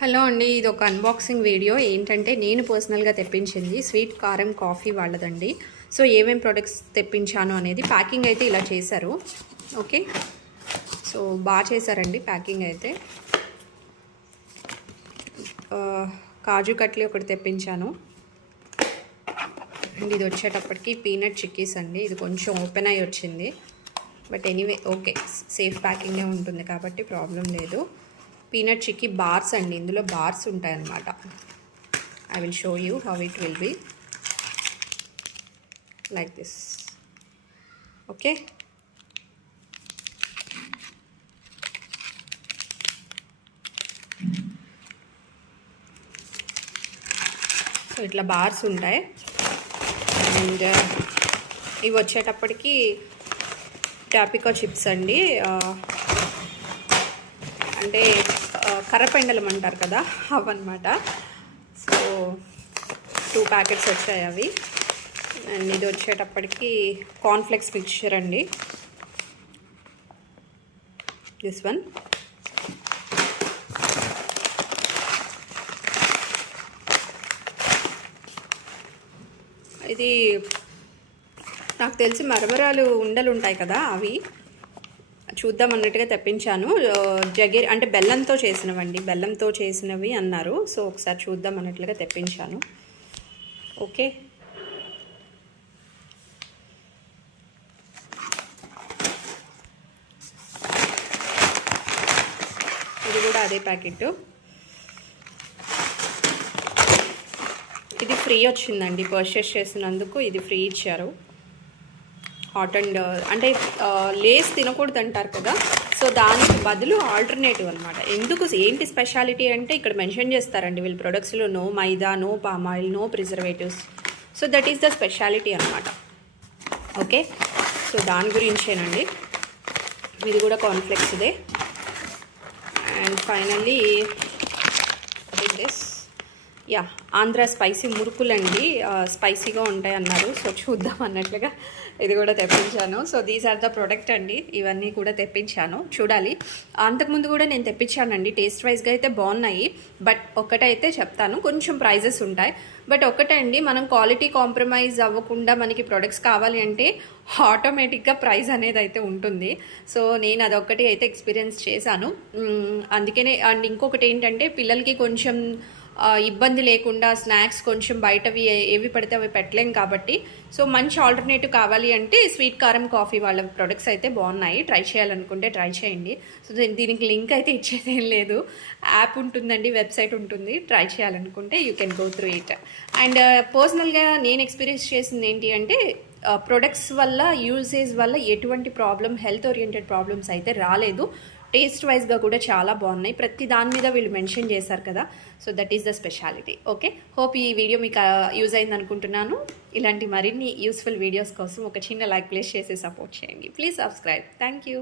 Hello అండి ఇది ఒక అన్బాక్సింగ్ వీడియో ఏంటంటే నేను పర్సనల్గా తెప్పించింది స్వీట్ కారం కాఫీ వాళ్ళదండి. సో ఏమేం ప్రొడక్ట్స్ తెప్పించాను అనేది ప్యాకింగ్ అయితే ఇలా చేశారు. ఓకే సో బాగా చేశారండి ప్యాకింగ్ అయితే. కాజు కట్లీ ఒకటి తెప్పించాను. అండ్ ఇది వచ్చేటప్పటికి పీనట్ చిక్కీస్ అండి. ఇది కొంచెం ఓపెన్ అయ్యి వచ్చింది. బట్ ఎనీవే ఓకే సేఫ్ ప్యాకింగే ఉంటుంది కాబట్టి ప్రాబ్లం లేదు. పీనట్ చిక్కీ బార్స్ అండి. ఇందులో బార్స్ ఉంటాయన్నమాట. I will show you how it will be like this okay so ఇట్లా బార్స్ ఉంటాయి. అండ్ uh, ఇవి వచ్చేటప్పటికి టాపికో చిప్స్ అండి. Uh, అంటే కర్రపెండలం అంటారు కదా అవన్నమాట. సో టూ ప్యాకెట్స్ వచ్చాయి అవి. అండ్ ఇది వచ్చేటప్పటికి కార్న్ఫ్లెక్స్ మిక్చర్ అండి. దిస్ వన్ ఇది నాకు తెలిసి మరమరాలు ఉండలు ఉంటాయి కదా అవి. చూద్దాం అన్నట్టుగా తెప్పించాను. జగీర్ అంటే బెల్లంతో చేసినవండి. బెల్లంతో చేసినవి అన్నారు. సో ఒకసారి చూద్దాం అన్నట్లుగా తెప్పించాను. ఓకే. ఇది కూడా అదే ప్యాకెట్ ఇది ఫ్రీ వచ్చిందండి. పర్చేస్ చేసినందుకు ఇది ఫ్రీ ఇచ్చారు. హాట్ అండ్ uh, అంటే uh, లేస్ తినకూడదు అంటారు కదా సో దానికి బదులు ఆల్టర్నేటివ్ అనమాట ఎందుకు ఏంటి స్పెషాలిటీ అంటే ఇక్కడ మెన్షన్ చేస్తారండి వీళ్ళ ప్రొడక్ట్స్లో no maida no palm oil no preservatives so that is the speciality అనమాట ఓకే సో దాని గురించేనండి. ఇది కూడా కాన్ఫ్లెక్స్దే and finally this ya Andhra spicy మురుకులండి. స్పైసీగా ఉంటాయి అన్నారు సో చూద్దాం అన్నట్లుగా ఇది కూడా తెప్పించాను. So these are the product అండి. ఇవన్నీ కూడా తెప్పించాను. చూడాలి. అంతకుముందు కూడా నేను తెప్పించానండి. టేస్ట్ వైజ్గా అయితే బాగున్నాయి. బట్ ఒక్కటైతే చెప్తాను. కొంచెం ప్రైజెస్ ఉంటాయి. బట్ ఒక్కటండి మనం క్వాలిటీ కాంప్రమైజ్ అవ్వకుండా మనకి ప్రొడక్ట్స్ కావాలి అంటే ఆటోమేటిక్గా ప్రైస్ అనేది అయితే ఉంటుంది. సో నేను అదొక్కటి అయితే ఎక్స్పీరియన్స్ చేశాను. అందుకనే అండ్ ఇంకొకటి ఏంటంటే పిల్లలకి కొంచెం ఇబ్బంది లేకుండా స్నాక్స్ కొంచెం బయటవి ఏవి పడితే అవి పెట్టలేం కాబట్టి. సో మంచి ఆల్టర్నేటివ్ కావాలి అంటే స్వీట్ కారం కాఫీ వాళ్ళ ప్రొడక్ట్స్ అయితే బాగున్నాయి. ట్రై చేయాలనుకుంటే ట్రై చేయండి. సో దీనికి లింక్ అయితే ఇచ్చేది ఏం లేదు. యాప్ ఉంటుందండి వెబ్సైట్ ఉంటుంది. ట్రై చేయాలనుకుంటే you can go through it. And పర్సనల్గా నేను ఎక్స్పీరియన్స్ చేసింది ఏంటి అంటే ప్రొడక్ట్స్ వల్ల యూసేజ్ వల్ల ఎటువంటి ప్రాబ్లం హెల్త్ ఓరియంటెడ్ ప్రాబ్లమ్స్ అయితే రాలేదు. టేస్ట్ వైజ్గా కూడా చాలా బాగున్నాయి. ప్రతి దాని మీద వీళ్ళు మెన్షన్ చేశారు కదా. So that is the speciality okay hope ఈ వీడియో మీకు uh, యూజ్ అయింది అనుకుంటున్నాను. ఇలాంటి మరిన్ని యూస్ఫుల్ వీడియోస్ కోసం ఒక చిన్న లైక్ ప్లేస్ చేసి సపోర్ట్ చేయండి. Please subscribe thank you